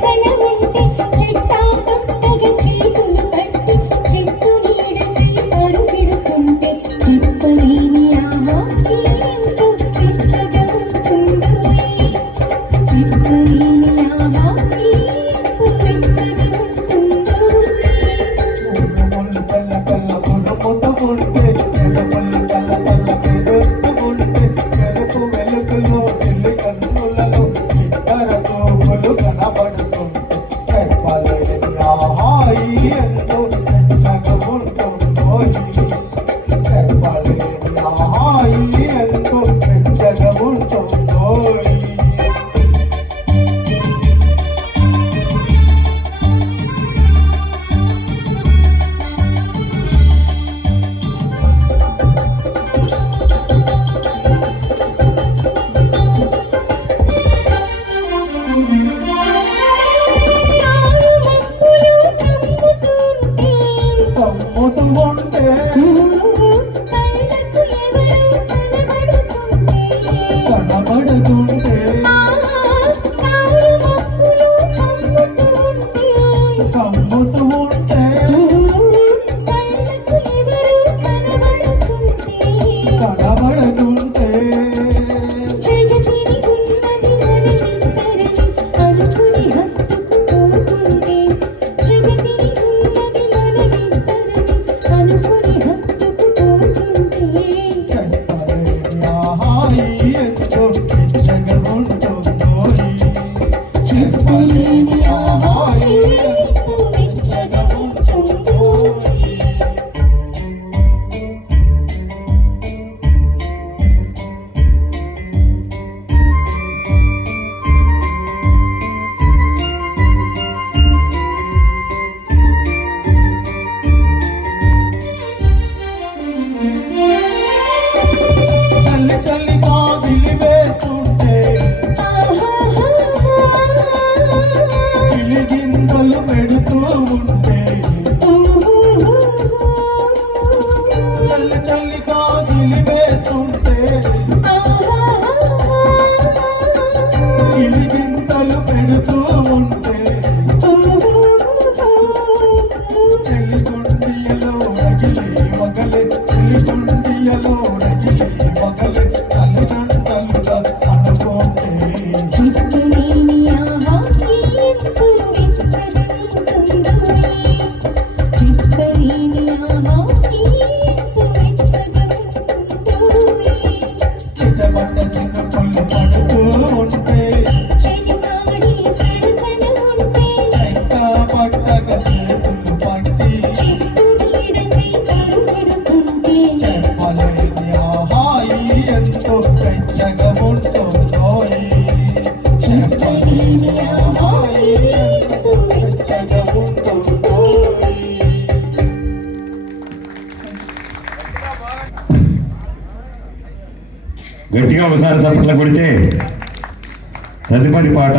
Saya. ఎంతో పెద్దగా ఉంటుంది కూటముంటే కనబడుతుంటే Take a hold. వెళుతూ ఉంటే చెల్లి గట్టిగా ఒకసారి చప్పట్లు కొడితే తదుపరి పాట